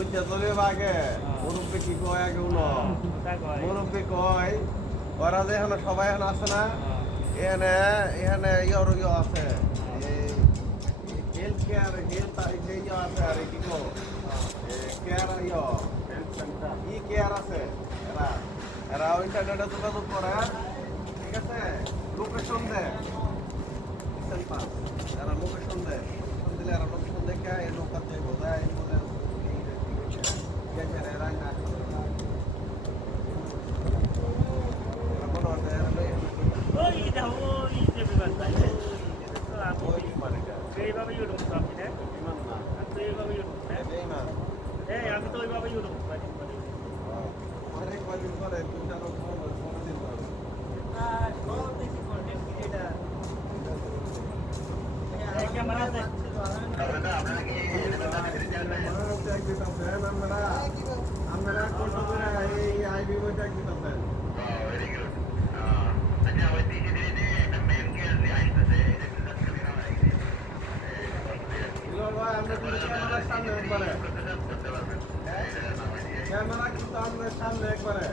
বুঝছে তোরে বাগে মুরব্বী কি কয় আগে উনো মুরব্বী কয় ওরা যে এখানে সবাই এখানে আছে না এখানে এখানে ইয়ে আছে হেলথ কেয়ার হেলথ যে ইয়ে আছে আর কি কো কেয়ার ই কেয়ার আছে এরা এরা ইন্টারনেটে যোগাযোগ করে ঠিক আছে লোকেশন দেয় এরা লোকেশন দেয় দিলে এরা লোকেশন দেখে এই লোকাল যে বোঝায় আমি তো ওইভাবেই উঠবো অনেক কয়দিন পরে দুই চার দিন পরে ক্যামেরা আছে আপনারা কত করে এই আইবি বইটা দিতেছেন আমরা ক্যামেরার সামনে একবারে ক্যামেরা কিন্তু আমাদের সামনে একবারে